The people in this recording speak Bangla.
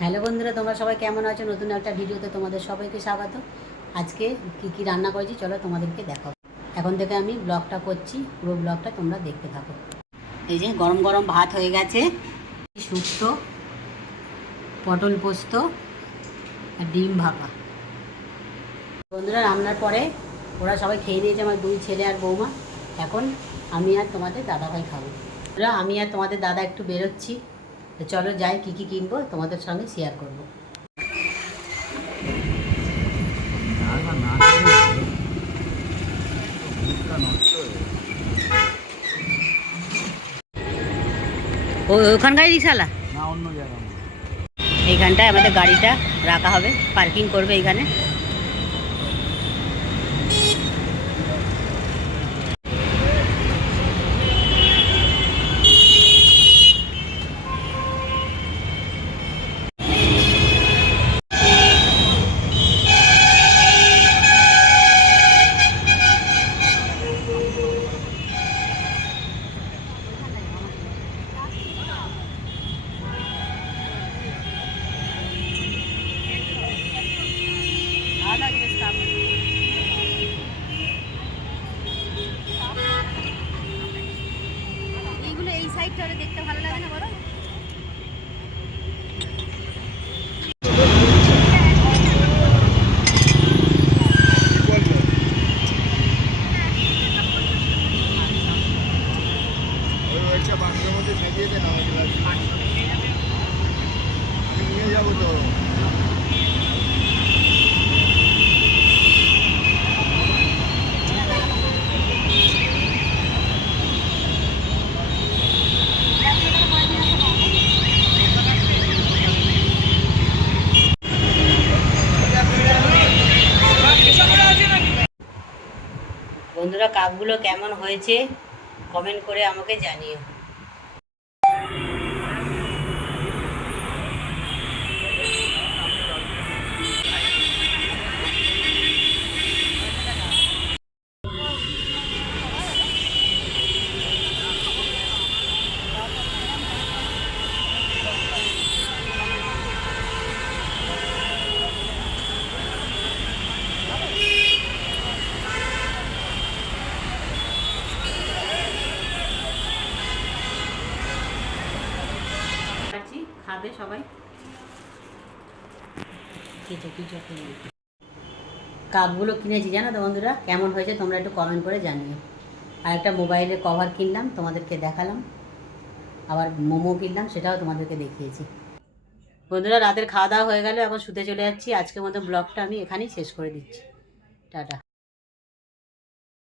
হ্যালো বন্ধুরা, তোমরা সবাই কেমন আছো? নতুন একটা ভিডিওতে তোমাদের সবাইকে স্বাগত। আজকে কি রান্না করেছি চলো তোমাদেরকে দেখাবো। এখন থেকে আমি ব্লগটা করছি, পুরো ব্লগটা তোমরা দেখতে থাকো। এই যে গরম গরম ভাত হয়ে গেছে, শুক্তো, পটল পোস্ত আর ডিম ভাপা। বন্ধুরা রান্নার পরে ওরা সবাই খেয়ে নিয়েছে, আমার দুই ছেলে আর বৌমা। এখন আমি আর তোমাদের দাদাভাই খাবো। আমি আর তোমাদের দাদা একটু বেরোচ্ছি, তো চলো যাই, কী কী কিনবো তোমাদের সঙ্গে শেয়ার করবো। ওখানকার রিক্সাওয়ালা না, অন্য জায়গা। এইখানটায় আমাদের গাড়িটা রাখা হবে, পার্কিং করবে এখানে। এইগুলো এই সাইডটা দেখতে ভালো লাগে না বড়? নিয়ে যাবো তো। বন্ধুরা কাপগুলো কেমন হয়েছে কমেন্ট করে আমাকে জানিও। খাবে সবাই, কাপগুলো কিনেছি জানো তো বন্ধুরা, কেমন হয়েছে তোমরা একটু কমেন্ট করে জানিও। আর একটা মোবাইলের কভার কিনলাম, তোমাদেরকে দেখালাম। আবার মোমো কিনলাম, সেটাও তোমাদেরকে দেখিয়েছি। বন্ধুরা রাতের খাওয়া দাওয়া হয়ে গেল, এখন শুতে চলে যাচ্ছি। আজকের মতো ব্লগটা আমি এখানেই শেষ করে দিচ্ছি। টাটা।